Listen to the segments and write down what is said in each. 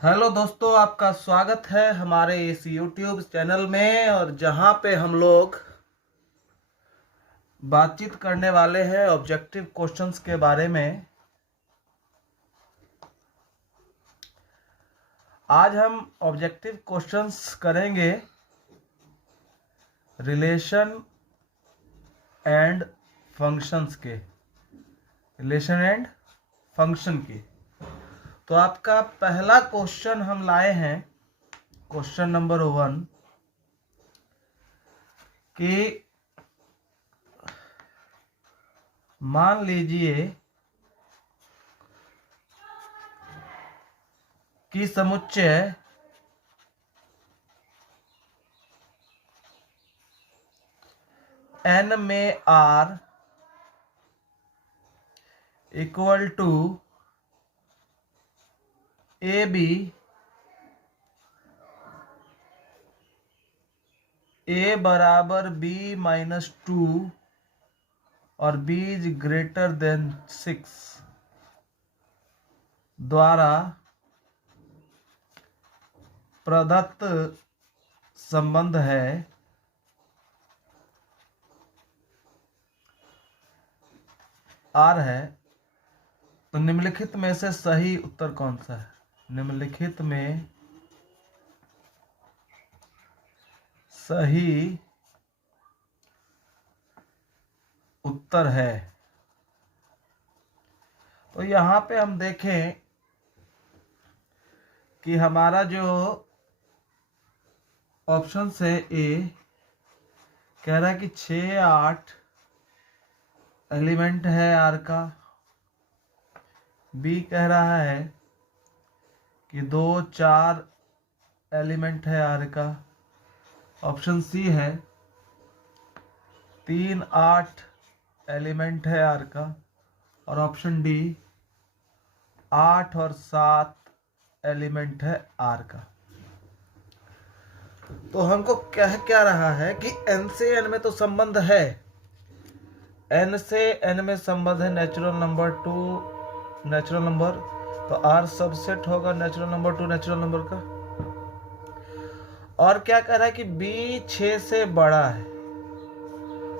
Hello दोस्तों, आपका स्वागत है हमारे इस YouTube चैनल में। और जहां पे हम लोग बातचीत करने वाले हैं ऑब्जेक्टिव क्वेश्चंस के बारे में। आज हम ऑब्जेक्टिव क्वेश्चंस करेंगे रिलेशन एंड फंक्शंस के, रिलेशन एंड फंक्शन के। तो आपका पहला क्वेश्चन हम लाए हैं, क्वेश्चन नंबर 1, कि मान लीजिए कि समुच्चय n में r equal to AB A बराबर B-2 और B इज ग्रेटर देन 6 द्वारा प्रदत्त संबंध है। R है, तो निम्नलिखित में से सही उत्तर कौन सा है? निम्नलिखित में सही उत्तर है। तो यहां पे हम देखें कि हमारा जो ऑप्शन है ए कह रहा है कि 6-8 एलिमेंट है आर का। बी कह रहा है कि 2-4 एलिमेंट है आर का। ऑप्शन सी है 3-8 एलिमेंट है आर का। और ऑप्शन डी 8 और 7 एलिमेंट है आर का। तो हमको कह क्या रहा है कि n से n में तो संबंध है, n से n में संबंध है natural number two natural number, तो r सबसेट होगा natural number two natural number का। और क्या कह रहा है कि b 6 से बड़ा है,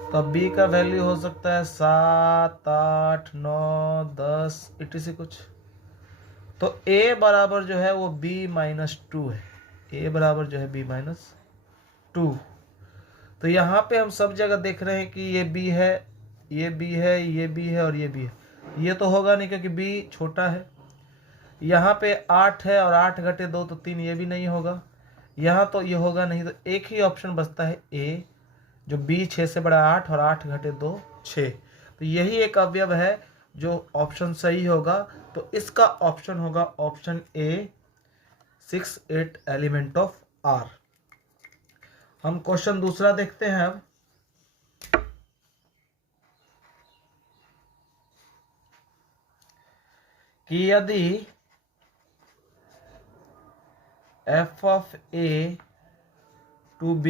तो b का वैल्यू हो सकता है 7, 8, 9, 10 इसी कुछ। तो a बराबर जो है वो b-2 है। a बराबर जो है b-2। तो यहाँ पे हम सब जगह देख रहे हैं कि ये b है, ये b है, ये b है और ये b है। ये तो होगा नहीं क्योंकि b छोटा है। यहाँ पे 8 है और 8 घटे 2 तो 3, ये भी नहीं होगा। यहाँ तो ये होगा नहीं, तो एक ही ऑप्शन बचता है a, जो b 6 से बड़ा 8 और 8 घटे 2 6। तो यही एक अवयव है जो ऑप्शन सही होगा। तो इसका ऑप्शन होगा option A, 6-8 element of R. हम क्वेश्चन दूसरा देखते हैं अब, कि यदि f of a to b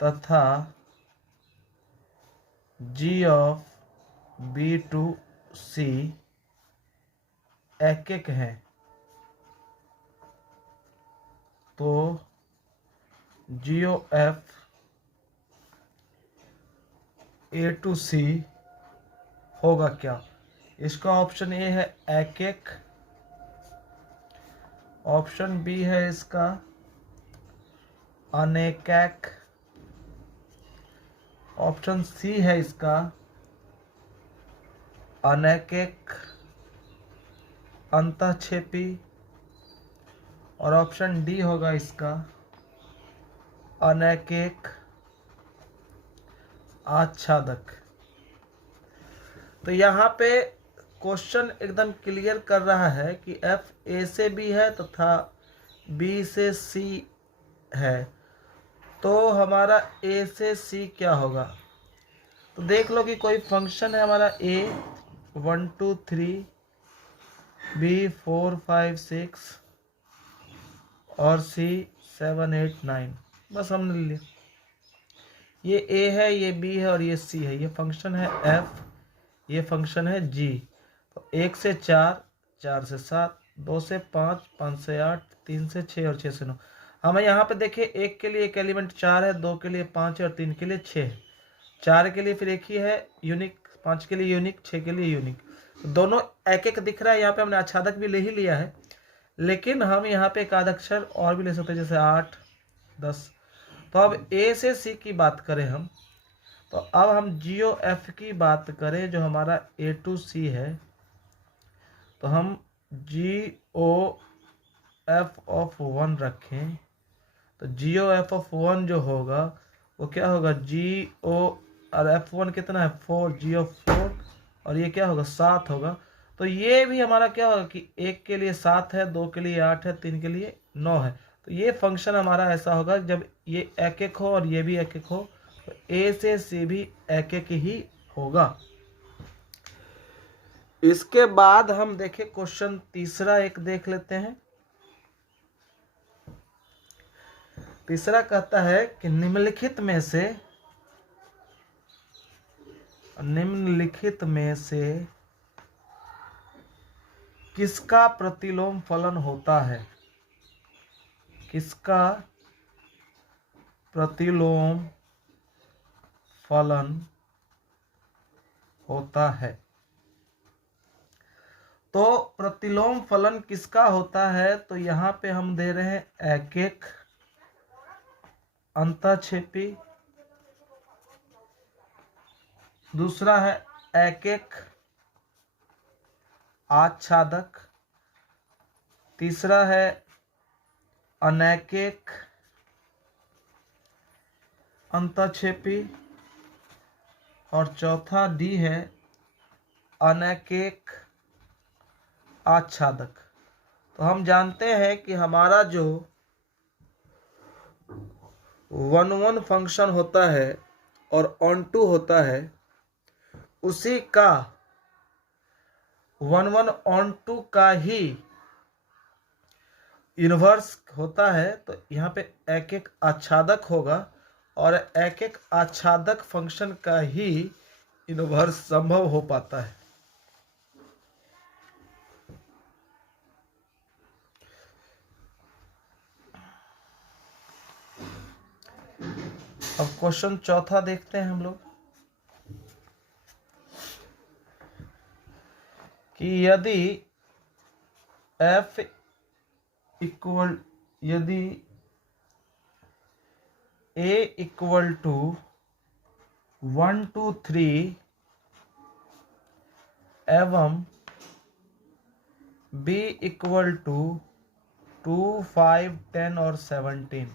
तथा g of b to c एक हैं, तो GOF A टू C होगा क्या? इसका ऑप्शन ए है एक, ऑप्शन बी है इसका अनेक, ऑप्शन सी है इसका अनेक अंतःक्षेपी, और ऑप्शन डी होगा इसका अनेक आच्छादक। तो यहाँ पे क्वेश्चन एकदम क्लियर कर रहा है कि f a से b है तथा b से c है, तो हमारा a से c क्या होगा? तो देख लो कि कोई फंक्शन है हमारा a 1 2 3, b 4 5 6 और c 7 8 9, बस हमने लिया। ये a है, ये b है और ये c है। ये फंक्शन है f, ये फंक्शन है g। तो 1 से 4, 4 से 7, 2 से 5, 5 से 8, 3 से 6 और 6 से 9। हमें यहाँ पे देखिए एक के लिए एक एलिमेंट 4 है, 2 के लिए 5 है और 3 के लिए 6 है। 4 के लिए फिर एक ही है यूनिक, 5 के लिए यूनिक, 6 के लिए यूनिक। दोनों एक एक दिख रहा है। यहाँ पे हमने आच्छादक भी ले ही लिया है, लेकिन हम यहाँ पे एक आध अक्षर और भी ले सकते हैं, जैसे 8, 10। तो अब ए से सी की बात करें हम, तो अब हम GOF की बात करें जो हमारा A to C है, तो हम GOF of 1 रखें। तो GOF of 1 जो होगा वो क्या होगा, और F1 कितना है 4, G of 4, और ये क्या होगा 7 होगा। तो ये भी हमारा क्या होगा कि एक के लिए 7 है, 2 के लिए 8 है, 3 के लिए 9 है। तो ये फंक्शन हमारा ऐसा होगा जब ये एक एक हो और ये भी एक एक हो, तो A से C भी एक एक ही होगा। इसके बाद हम देखें क्वेश्चन तीसरा एक देख लेते हैं। तीसरा कहता है कि निम्नलिखित में से किसका प्रतिलोम फलन होता है, किसका प्रतिलोम फलन होता है। तो प्रतिलोम फलन किसका होता है, तो यहाँ पे हम दे रहे हैं एक एक अंतःक्षेपी, दूसरा है एक एक आच्छादक, तीसरा है अनैकिक अंतःक्षेपी, और चौथा डी है अनैकिक आच्छादक। तो हम जानते हैं कि हमारा जो 1-1 फंक्शन होता है और ऑन-टू होता है, उसी का 1-1 ऑन-टू का ही इन्वर्स होता है। तो यहाँ पे एक एक आच्छादक होगा और एक एक आच्छादक फंक्शन का ही इन्वर्स संभव हो पाता है। अब क्वेश्चन चौथा देखते हैं हम लोग कि यदि A इक्वल टू 1 2 3 एवं B इक्वल टू 2 5 10 और 17,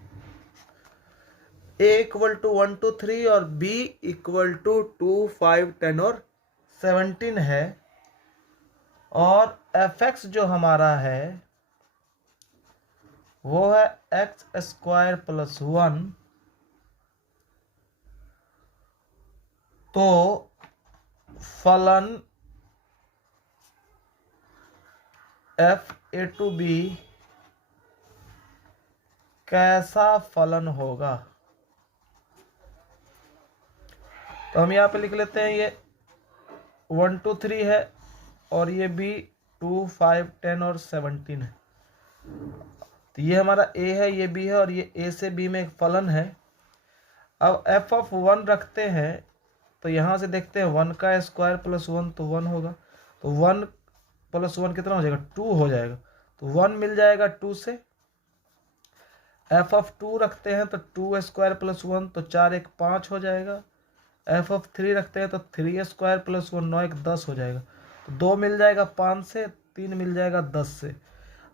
A इक्वल टू 1 2 3 और B इक्वल टू 2 5 10 और 17 है, और fx जो हमारा है वो है x² + 1, तो फलन f(a to b) कैसा फलन होगा। तो हम यहाँ पे लिख लेते हैं, ये 1 2 3 है और ये भी 2 5 10 और 17 है। तो ये हमारा a है, ये b है, और ये a से b में एक फलन है। अब f(1) रखते हैं, तो यहाँ से देखते हैं 1 का स्क्वायर + 1 तो 1 होगा। तो 1 + 1 कितना हो जाएगा, 2 हो जाएगा। तो 1 मिल जाएगा 2 से। f(2) रखते हैं तो 2 स्क्वायर + 1 तो 4 1 5 हो जाएगा। f(3) रखते हैं तो 3 स्क्वायर + 1 9 1 10 हो जाएगा। तो 2 मिल जाएगा 5 से, 3 मिल जाएगा 10 से।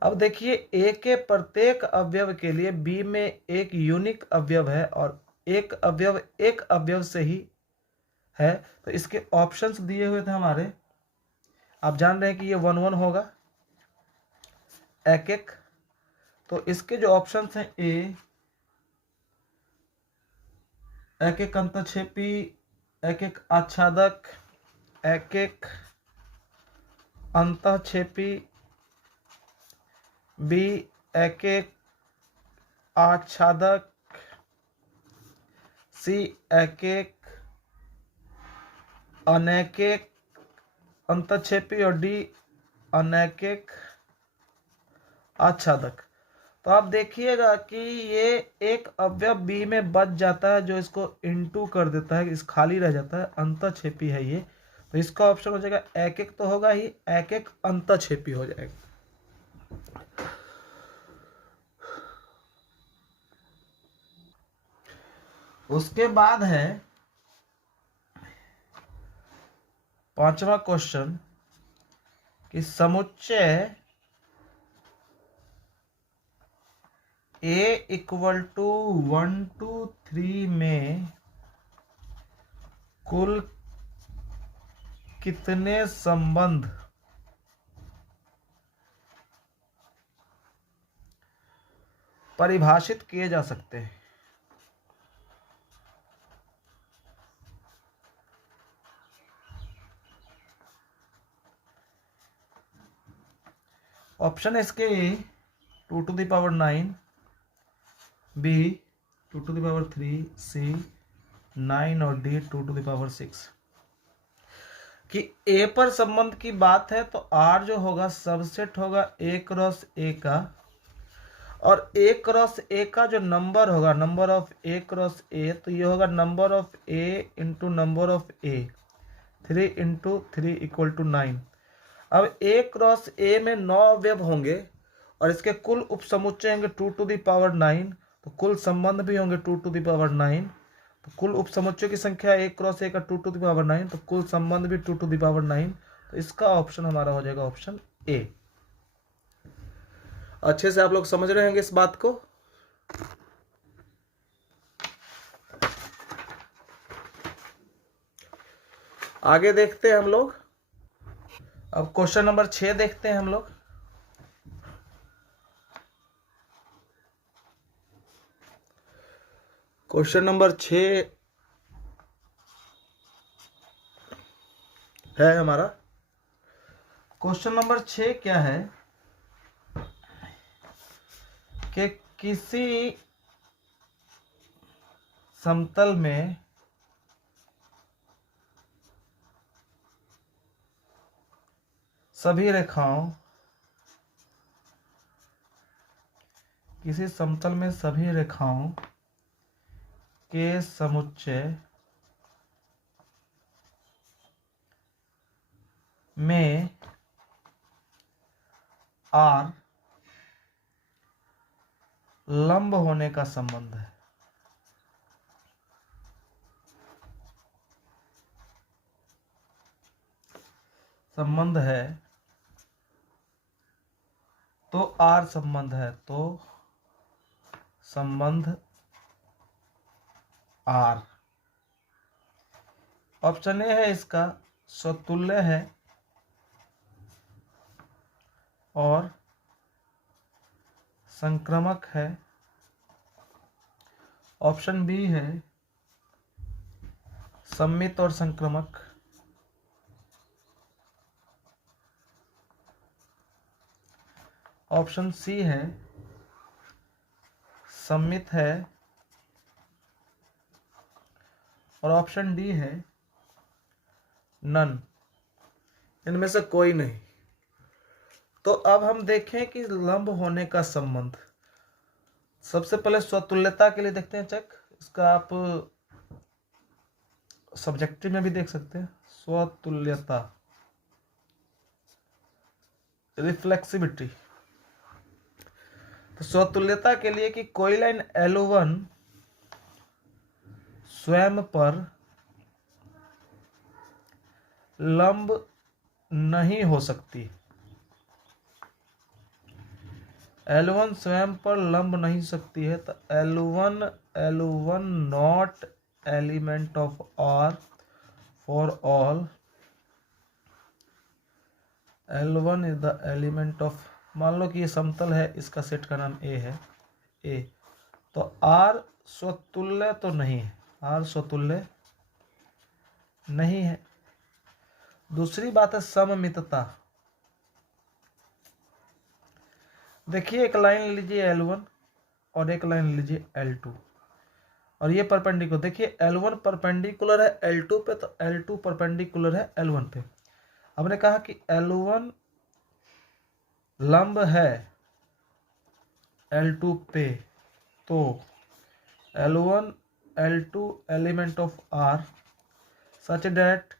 अब देखिए a के प्रत्येक अवयव के लिए b में एक यूनिक अवयव है और एक अवयव से ही है। तो इसके ऑप्शंस दिए हुए थे हमारे, आप जान रहे हैं कि ये 1 1 होगा एक एक। तो इसके जो ऑप्शंस हैं, ए एक एक अंतःक्षेपी, एक एक आच्छादक, एक एक अंतःक्षेपी, बी एक एक आच्छादक, सी एक एक अनैकिक अंतःक्षेपी और डी अनैकिक आच्छादक। तो आप देखिएगा कि ये एक अवयव बी में बच जाता है जो इसको इनटू कर देता है, इस खाली रह जाता है, अंतःक्षेपी है ये। तो इसका ऑप्शन हो जाएगा एक एक, तो होगा ही एक एक अंतःक्षेपी हो जाएगा। उसके बाद है 5वां क्वेश्चन कि समुच्चय A इक्वल टू 1 to 3 में कुल कितने संबंध परिभाषित किए जा सकते हैं? ऑप्शन है इसके 2 to the power 9, B 2 to the power 3, C 9 और D 2 to the power 6। कि A पर संबंध की बात है तो R जो होगा सबसेट होगा A क्रॉस A का, और A क्रॉस A का जो नंबर होगा, number of A cross A, तो ये होगा number of A into number of A, 3 into 3 equal to 9। अब A क्रॉस A में 9 अवयव होंगे और इसके कुल उपसमुच्चय होंगे 2 to the power 9, तो कुल संबंध भी होंगे 2 to the power 9। तो कुल उपसमुच्चय की संख्या A क्रॉस A का 2 to the power 9, तो कुल संबंध भी 2 to the power 9। तो इसका ऑप्शन हमारा हो जाएगा ऑप्शन ए। अच्छे से आप लोग समझ रहे होंगे इस बात को। आगे देखते हैं हम लोग। अब क्वेश्चन नंबर 6 देखते हैं हम लोग। क्वेश्चन नंबर 6 है हमारा। क्वेश्चन नंबर 6 क्या है कि किसी समतल में सभी रेखाओं, किसी समतल में सभी रेखाओं के समुच्चय में R लंब होने का संबंध है। संबंध है तो R संबंध है, तो संबंध R। ऑप्शन ए है इसका स्वतुल्य है और संक्रामक है। ऑप्शन बी है सममित और संक्रामक। ऑप्शन सी है सममित है, और ऑप्शन डी है नन, इनमें से कोई नहीं। तो अब हम देखें कि लंब होने का संबंध। सबसे पहले स्वतुल्यता के लिए देखते हैं चेक। इसका आप सब्जेक्टिव में भी देख सकते हैं। स्वतुल्यता, रिफ्लेक्सिविटी। तो स्वतुल्यता के लिए कि कोई लाइन L1 स्वयं पर लंब नहीं हो सकती। L1 स्वयं पर लंब नहीं सकती है, तो L1 not element of R for all. L1 is the element of, मान लो कि ये समतल है, इसका सेट का नाम A है, A। तो R स्वतुल्य तो नहीं है, R स्वतुल्य नहीं है। दूसरी बात है सममितता। देखिए एक लाइन लीजिए L1 और एक लाइन लीजिए L2, और ये परपेंडिकुलर। देखिए L1 परपेंडिकुलर है L2 पे, तो L2 परपेंडिकुलर है L1 पे। हमने कहा कि L1 लंब है L2 पे, तो L1 L2 element of R such that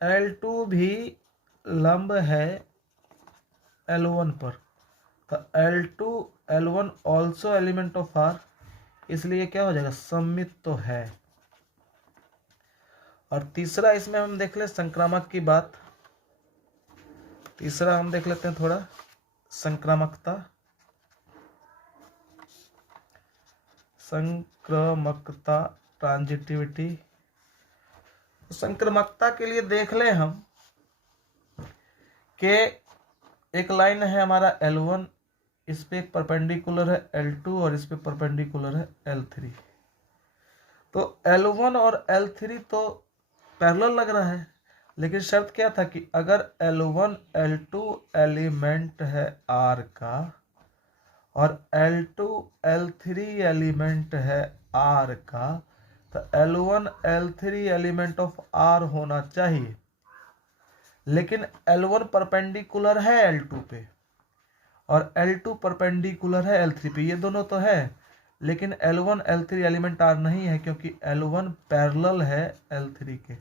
L2 भी लंब है L1 पर, तो L2 L1 also element of R, इसलिए क्या हो जाएगा, सममित तो है। और तीसरा इसमें हम देख ले संक्रामक की बात, तीसरा हम देख लेते हैं थोड़ा संक्रामकता। संक्रामकता ट्रांजिटिविटी, संक्रामकता के लिए देख ले हम कि एक लाइन है हमारा L1, इस पे एक परपेंडिकुलर है L2 और इस पे परपेंडिकुलर है L3। तो L1 और L3 तो पैरेलल लग रहा है, लेकिन शर्त क्या था कि अगर L1 L2 एलिमेंट है R का और L2 L3 एलिमेंट है R का, तो L1 L3 element of R होना चाहिए। लेकिन L1 परपेंडिकुलर है L2 पे और L2 परपेंडिकुलर है L3 पे, ये दोनों तो है, लेकिन L1 L3 एलिमेंट R नहीं है क्योंकि L1 पैरेलल है L3 के,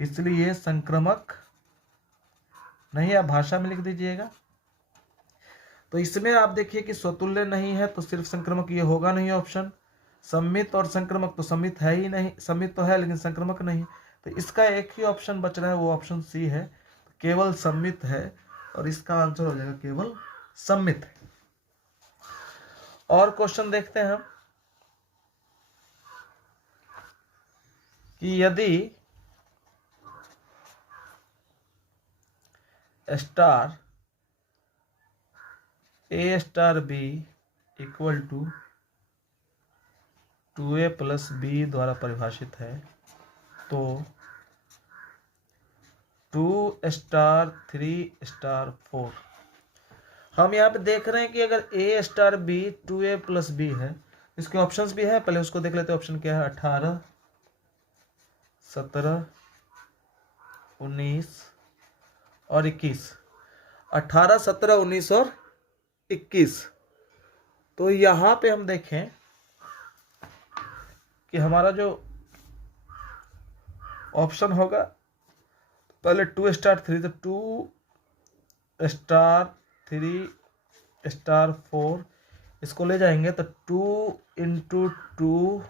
इसलिए संक्रामक नहीं। आप भाषा में लिख दीजिएगा। तो इसमें आप देखिए कि स्वतुल्य नहीं है तो सिर्फ संक्रामक, ये होगा नहीं ऑप्शन। सम्मित और संक्रामक, तो सम्मित है ही नहीं, सम्मित तो है लेकिन संक्रामक नहीं, तो इसका एक ही ऑप्शन बच रहा है, वो ऑप्शन सी है, तो केवल सम्मित है और इसका आंसर हो जाएगा केवल सम्मित है। और क्वेश्चन देखते हैं हम कि यदि star A star B equal to 2A plus B द्वारा परिभाषित है, तो 2 स्टार 3 स्टार 4, हम यहाँ पे देख रहे हैं कि अगर A star B 2A plus B है, इसके ऑप्शंस भी है, पहले उसको देख लेते हैं। ऑप्शन क्या है, 18 17 19 और 21। 18 17 19 और 21। तो यहाँ पे हम देखें कि हमारा जो ऑप्शन होगा, पहले 2 स्टार 3, तो 2 स्टार 3 स्टार 4 इसको ले जाएंगे तो 2 इंटू 2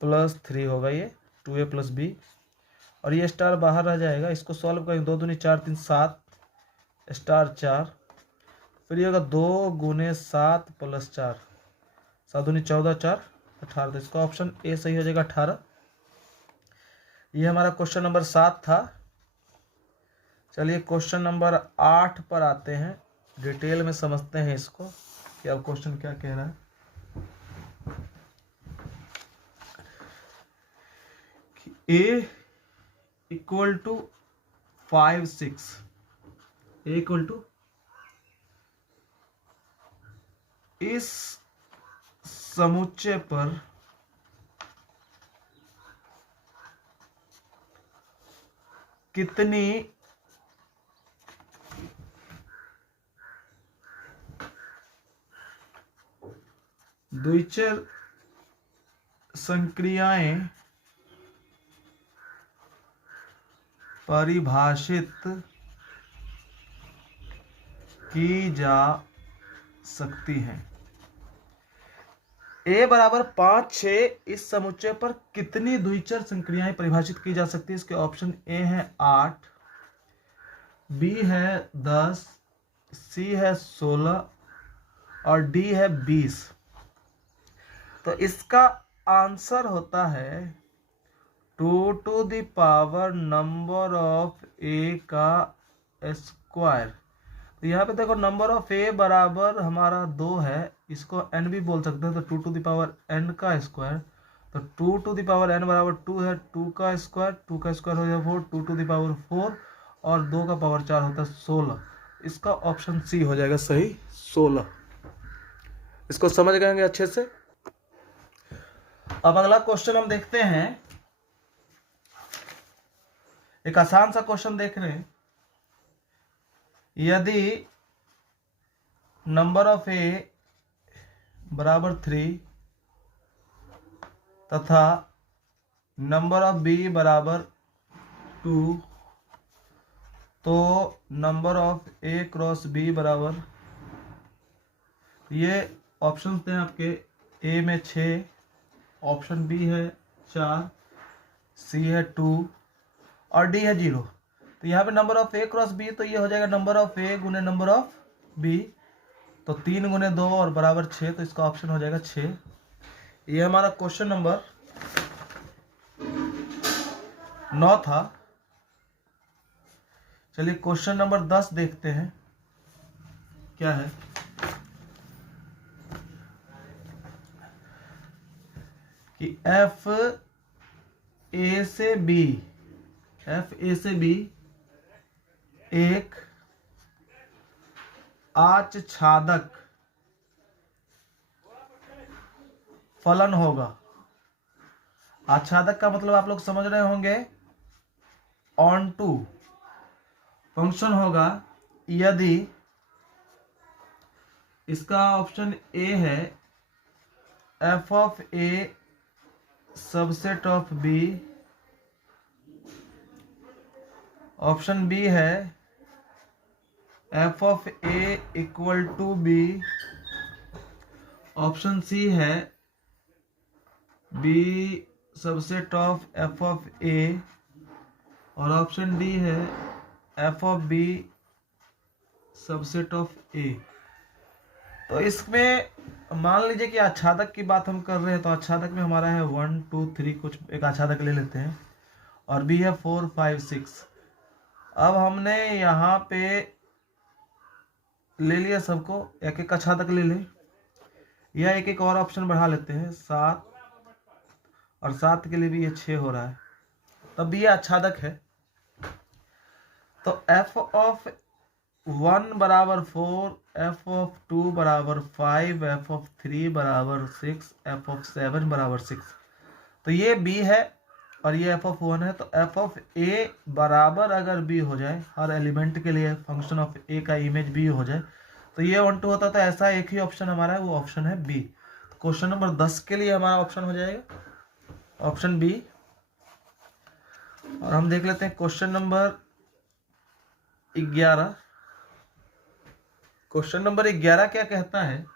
प्लस 3 होगा, ये 2A प्लस B, और ये स्टार बाहर रह जाएगा। इसको सॉल्व करेंगे, 2 दूनी 4 3 7 स्टार 4, फिर ये होगा 2 गुने 7 प्लस 4, 7 दूनी 14 4 18, तो इसका ऑप्शन ए सही हो जाएगा 18। ये हमारा क्वेश्चन नंबर 7 था। चलिए क्वेश्चन नंबर 8 पर आते हैं, डिटेल में समझते हैं इसको कि अब क्वेश्चन क्या कह रहा है। A equal to 5 6, A equal to, इस समुच्चय पर कितनी द्विचर संक्रियाएं परिभाषित की जा सकती हैं। A बराबर 5 6, इस समुच्चय पर कितनी द्विचर संक्रियाएं परिभाषित की जा सकती है। इसके ऑप्शन A है 8, B है 10, C है 16 और D है 20। तो इसका आंसर होता है 2 to the power number of A का स्क्वायर। तो यहाँ पे देखो नंबर ऑफ A बराबर हमारा 2 है, इसको n भी बोल सकते हैं, तो 2 टू द पावर n का स्क्वायर, तो 2 टू द पावर n बराबर 2 है, 2 का स्क्वायर, 2 का स्क्वायर हो जाएगा 4, 2 टू द पावर 4 और 2 का पावर 4 होता है 16। इसका ऑप्शन सी हो जाएगा सही 16। इसको समझ गए अच्छे से। अब अगला क्वेश्चन हम देखते हैं, एक आसान सा क्वेश्चन देख रहे हैं। यदि नंबर ऑफ ए बराबर 3 तथा नंबर ऑफ बी बराबर 2, तो number of A cross B बराबर, ये ऑप्शन थे आपके, ए में 6, ऑप्शन बी है 4, सी है 2 और डी है 0। तो यहाँ पे number of A cross B, तो ये हो जाएगा नंबर ऑफ ए गुने नंबर ऑफ बी, तो 3 गुने 2 और बराबर 6, तो इसका ऑप्शन हो जाएगा 6। ये हमारा क्वेश्चन नंबर 9 था। चलिए क्वेश्चन नंबर 10 देखते हैं क्या है। कि एफ ए से बी एक आच्छादक फलन होगा। आच्छादक का मतलब आप लोग समझ रहे होंगे, ऑन टू फंक्शन होगा यदि, इसका ऑप्शन ए है F of A subset of B, option B है F of A equal to B, option C है B subset of F of A, और ऑप्शन डी है F of B subset of A. तो इसमें मान लीजिए कि आच्छादक की बात हम कर रहे हैं, तो आच्छादक में हमारा है 1 2 3, कुछ एक आच्छादक ले लेते हैं, और बी है 4 5 6। अब हमने यहाँ पे ले लिया सबको, एक एक आच्छादक ले लें, या एक एक और ऑप्शन बढ़ा लेते हैं, 7, और 7 के लिए भी ये 6 हो रहा है, तब भी ये आच्छादक है। तो एफ ऑफ 1 बराबर 4, एफ ऑफ 2 बराबर 5, एफ ऑफ 3 बराबर 6, एफ ऑफ 7 बराबर 6। तो ये बी है और ये एफ ऑफ 1 है। तो एफ ऑफ ए बराबर अगर बी हो जाए, हर एलिमेंट के लिए फंक्शन ऑफ ए का इमेज बी हो जाए, तो ये 1 2 होता। तो ऐसा एक ही ऑप्शन हमारा है, वो ऑप्शन है बी। तो क्वेश्चन नंबर 10 के लिए हमारा ऑप्शन हो जाएगा ऑप्शन बी। और हम देख लेते हैं क्वेश्चन नंबर 11। क्वेश्चन नंबर 11 क्या कहता है,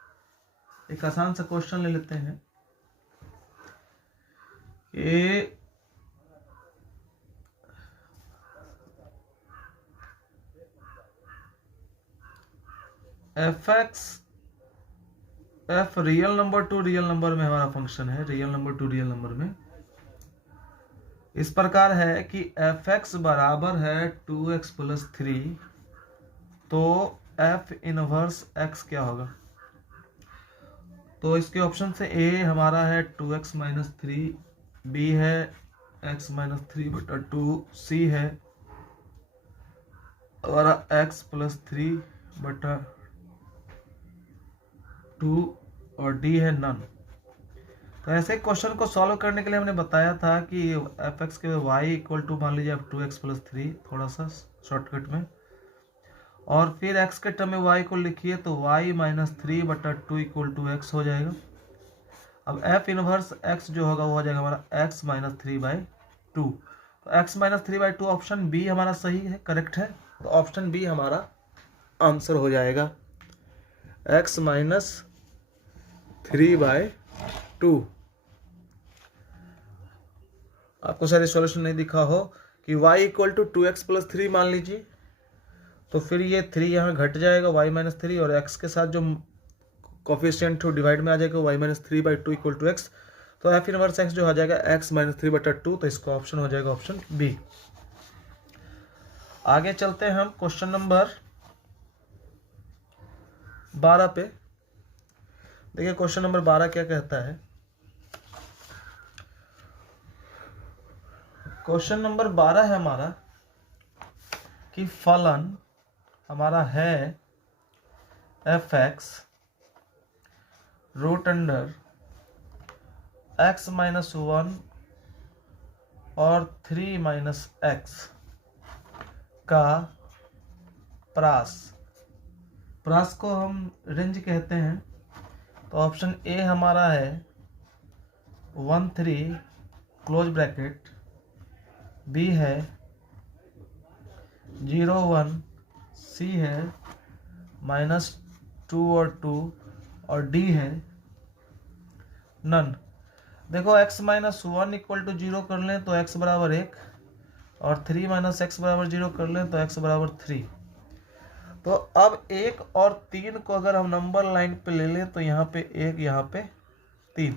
एक आसान सा क्वेश्चन ले लेते हैं कि F real number two real number में हमारा फंक्शन है, real number two real number में इस प्रकार है कि एफ एक्स बराबर है 2x प्लस 3, तो एफ इनवर्स एक्स क्या होगा। तो इसके ऑप्शन से ए हमारा है 2x माइनस 3, बी है x माइनस 3 बटा 2, सी है हमारा x प्लस 3 बटा 2, और डी है नन। तो ऐसे क्वेश्चन को सॉल्व करने के लिए हमने बताया था कि एफ एक्स के y इक्वल टू मान लीजिए आप 2x प्लस 3, थोड़ा सा शॉर्टकट में, और फिर x के टर्म में y को लिखिए, तो y माइनस 3 बटा 2 इक्वल टू एक्स हो जाएगा। अब f इनवर्स x जो होगा वो हो जाएगा हमारा x माइनस 3 बाई 2। तो x minus 3 by 2 option B हमारा सही है, करेक्ट है। तो ऑप्शन बी हमारा आंसर हो जाएगा, x माइनस 3 बाई 2। आपको शायद सॉल्यूशन नहीं दिखा हो कि y equal to 2x plus 3 मान लीजिए, तो फिर ये 3 यहाँ घट जाएगा, y माइनस 3, और x के साथ जो कोफिशिएंट हो डिवाइड में आ जाएगा, y minus 3 by 2 equal to x. तो एफ इनवर्स एक्स जो हो जाएगा x माइनस 3 बटा 2, तो इसका ऑप्शन हो जाएगा ऑप्शन बी। आगे चलते हैं हम क्वेश्चन नंबर 12 पे। देखिए क्वेश्चन नंबर 12 क्या कहता है। क्वेश्चन नंबर 12 है हमारा कि फलन हमारा है f x root under x minus 1 और 3 माइनस एक्स का प्रास को हम रेंज कहते हैं। तो ऑप्शन ए हमारा है 1 3 क्लोज ब्रैकेट, बी है 0 1, सी है -2 और 2, और डी है नन। देखो x माइनस 1 इक्वल टू 0 कर लें तो x बराबर 1, और 3 माइनस एक्स बराबर 0 कर लें तो x बराबर 3। तो अब 1 और 3 को अगर हम नंबर लाइन पे ले लें तो यहाँ पे 1, यहाँ पे 3।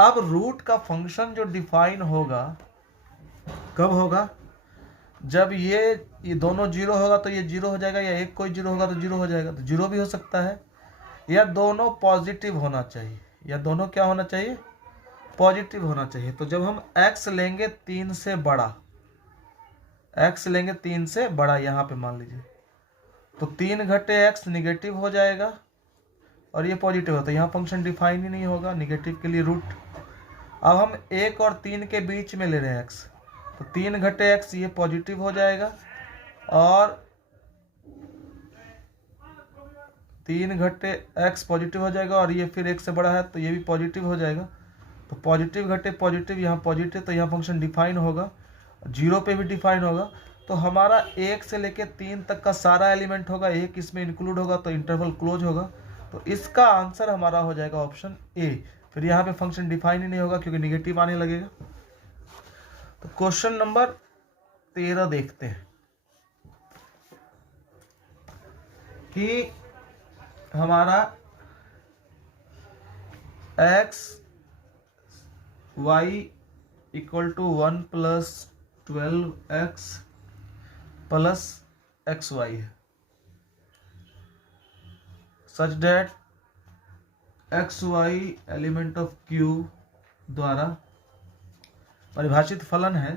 अब रूट का फंक्शन जो डिफाइन होगा कब होगा, जब ये दोनों 0 होगा तो ये 0 हो जाएगा, या एक कोई 0 होगा तो 0 हो जाएगा। तो 0 भी हो सकता है, या दोनों पॉजिटिव होना चाहिए, या दोनों क्या होना चाहिए, पॉजिटिव होना चाहिए। तो जब हम x लेंगे 3 से बड़ा, x लेंगे 3 से बड़ा, यहाँ पे मान लीजिए, तो 3 घटे x निगेटिव हो जाएगा और ये पॉजिटिव होता है, यहाँ फंक्शन डिफाइन ही नहीं होगा, निगेटिव के लिए रूट। अब हम 1 और 3 के बीच में ले रहे हैं x, तो 3 घटे x ये पॉजिटिव हो जाएगा, और 3 घटे x पॉजिटिव हो जाएगा, और ये फिर 1 से बड़ा है तो ये भी पॉजिटिव हो जाएगा। तो पॉजिटिव घटे पॉजिटिव, यहाँ पॉजिटिव, तो यहाँ फंक्शन डिफाइन होगा, 0 पे भी डिफाइन होगा। तो हमारा 1 से लेके 3 तक का सारा एलिमेंट होगा, 1 इसमें इंक्लूड होगा, तो इंटरवल क्लोज होगा। तो इसका आंसर हमारा हो जाएगा ऑप्शन ए। फिर यहाँ पे फंक्शन डिफाइन ही नहीं होगा क्योंकि निगेटिव आने लगेगा। तो क्वेश्चन नंबर 13 देखते हैं कि हमारा x y equal to 1 plus 12x plus X Y है, such that X Y element of Q द्वारा परिभाषित फलन है,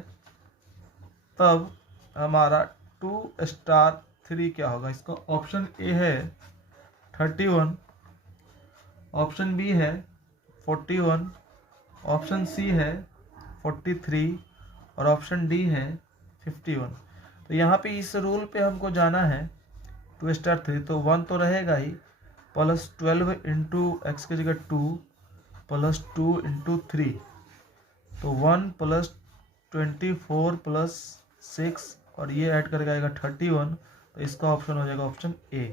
तब हमारा 2 स्टार 3 क्या होगा। इसका ऑप्शन ए है 31, ऑप्शन बी है 41, ऑप्शन सी है 43, और ऑप्शन डी है 51। तो यहाँ पे इस रूल पे हमको जाना है 2 स्टार 3, तो 1 तो रहेगा ही, प्लस 12 इंटू एक्स की जगह 2 प्लस 2 इंटू 3, तो 1 प्लस 24 प्लस 6, और ये ऐड करके आएगा 31। तो इसका ऑप्शन हो जाएगा ऑप्शन ए।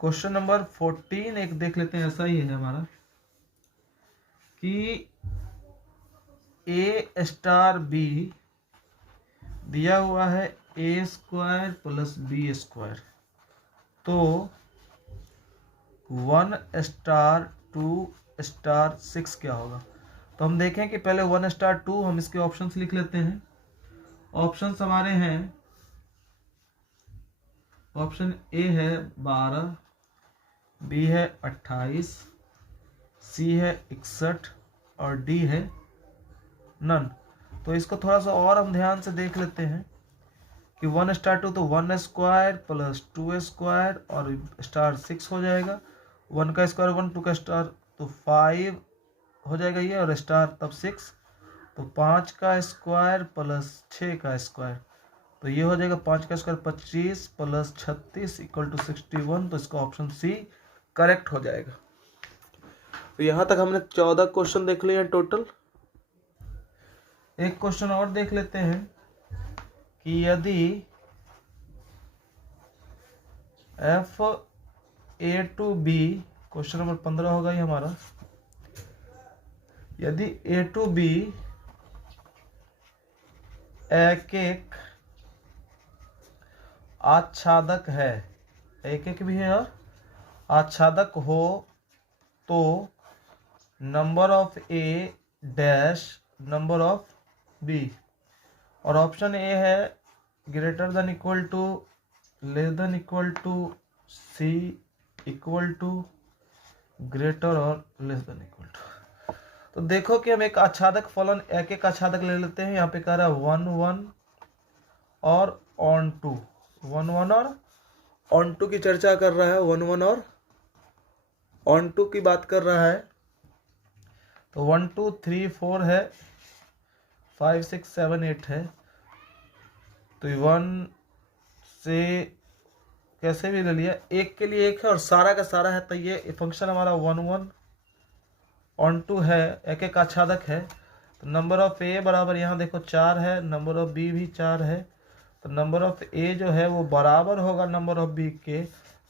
क्वेश्चन नंबर 14 एक देख लेते हैं, ऐसा ही है हमारा कि ए स्टार बी दिया हुआ है ए स्क्वायर प्लस बी स्क्वायर, तो 1 स्टार 2 स्टार 6 क्या होगा। तो हम देखें कि पहले 1 स्टार 2 हम इसके ऑप्शंस लिख लेते हैं। ऑप्शंस हमारे हैं, ऑप्शन ए है 12, बी है 28, सी है 61, और डी है नन। तो इसको थोड़ा सा और हम ध्यान से देख लेते हैं कि 1 स्टार 2 तो 1 स्क्वायर प्लस 2 स्क्वायर और स्टार 6 हो जाएगा, 1 का स्क्वायर 1, 2 का स्टार तो 5 हो जाएगा ये, और स्टार तब 6, तो 5 का स्क्वायर प्लस 6 का स्क्वायर, तो ये हो जाएगा 5 का स्क्वायर 25 प्लस 36 इक्वल टू 61। तो इसका ऑप्शन सी करेक्ट हो जाएगा। तो यहाँ तक हमने 14 क्वेश्चन देख लिए हैं टोटल। एक क्वेश्चन और देख लेते हैं कि यदि f A to B, question number 15 होगा ये हमारा, यदि ए टू बी एक एक आच्छादक है, एक एक भी है और आच्छादक हो, तो number of A dash number of B, और ऑप्शन ए है greater than equal to, less than equal to, C equal to, greater और लेस देन इक्वल टू। तो देखो कि हम एक आच्छादक फलन एक एक आच्छादक ले लेते हैं। यहाँ पे कह रहा है 1 1 और ऑन टू, 1 1 और ऑन टू की चर्चा कर रहा है, 1 1 और ऑन टू की बात कर रहा है। तो 1 2 3 4 है, 5 6 7 8 है, तो 1 से कैसे भी ले लिया, एक के लिए एक है और सारा का सारा है, तो ये फंक्शन हमारा 1 1 है, एक एक आच्छादक है। तो नंबर ऑफ ए बराबर यहाँ देखो 4 है, नंबर ऑफ बी भी 4 है, तो नंबर ऑफ ए जो है वो बराबर होगा नंबर ऑफ बी के,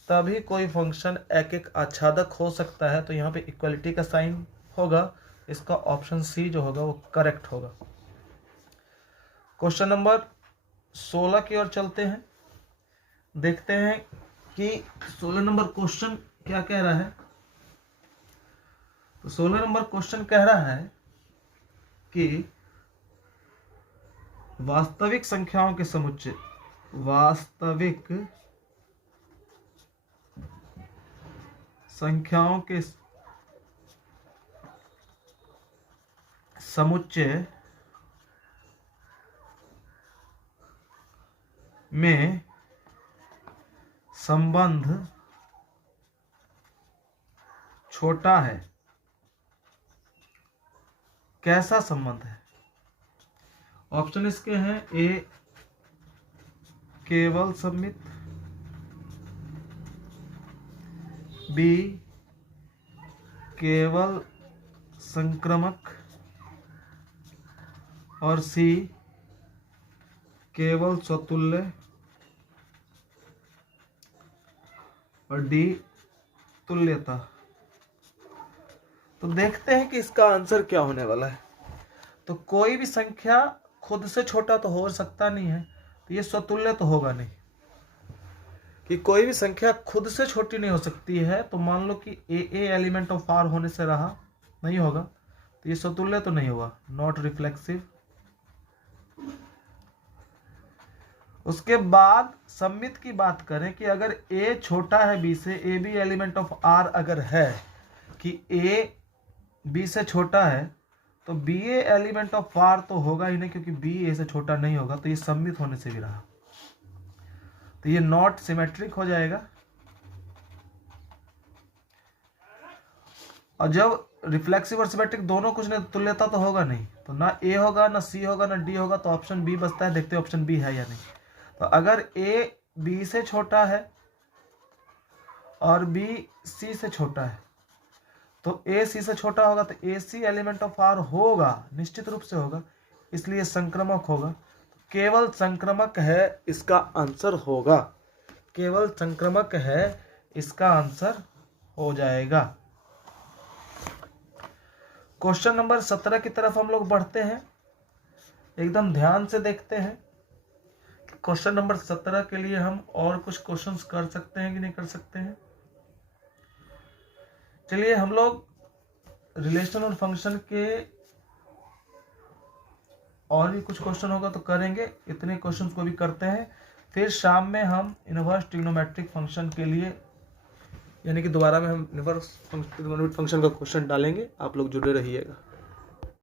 तभी कोई फंक्शन एक एक आच्छादक हो सकता है। तो यहाँ पे इक्वलिटी का साइन होगा, इसका ऑप्शन सी जो होगा वो करेक्ट होगा। क्वेश्चन नंबर 16 की ओर चलते हैं, देखते हैं कि 16 नंबर क्वेश्चन क्या कह रहा है। तो 16 नंबर क्वेश्चन कह रहा है कि वास्तविक संख्याओं के समुच्चय, वास्तविक संख्याओं के समुच्चय में संबंध छोटा है। कैसा संबंध है? ऑप्शन इसके हैं, ए केवल सममित, बी केवल संक्रमक और सी केवल स्वतुल्य और डी तुल्यता। तो देखते हैं कि इसका आंसर क्या होने वाला है। तो कोई भी संख्या खुद से छोटा तो हो सकता नहीं है, तो ये स्वतुल्य तो होगा नहीं, कि कोई भी संख्या खुद से छोटी नहीं हो सकती है। तो मान लो कि ए एलिमेंट ऑफ आर होने से रहा नहीं होगा, तो ये स्वतुल्य तो नहीं हुआ, नॉट रिफ्लेक्सिव। उसके बाद सममित की बात करें कि अगर ए छोटा है बी से, A B element of R अगर है कि ए बी से छोटा है, तो B A element of R तो होगा ही नहीं, क्योंकि बी ए से छोटा नहीं होगा, तो ये सममित होने से भी रहा, तो ये नॉट सिमेट्रिक हो जाएगा। और जब रिफ्लेक्सिव और सिमेट्रिक दोनों कुछ नहीं, तुल्यता तो होगा नहीं, तो ना ए होगा, ना सी होगा, ना डी होगा, तो ऑप्शन बी बचता है। देखते हैं ऑप्शन बी है या नहीं। तो अगर ए बी से छोटा है और बी सी से छोटा है, तो ए सी से छोटा होगा, तो ए सी एलिमेंट ऑफ आर होगा, निश्चित रूप से होगा, इसलिए संक्रमक होगा। केवल संक्रमक है इसका आंसर होगा, केवल संक्रमक है इसका आंसर हो जाएगा। क्वेश्चन नंबर 17 की तरफ हम लोग बढ़ते हैं, एकदम ध्यान से देखते हैं। क्वेश्चन नंबर 17 के लिए हम और कुछ क्वेश्चंस कर सकते हैं कि नहीं कर सकते हैं। चलिए हम लोग रिलेशन और फंक्शन के और भी कुछ क्वेश्चन होगा तो करेंगे, इतने क्वेश्चंस को भी करते हैं। फिर शाम में हम इनवर्स ट्रिग्नोमेट्रिक फंक्शन के लिए, यानी कि दोबारा में हम इनवर्स फंक्शन का क्वेश्चन डालेंगे। आप लोग जुड़े रहिएगा।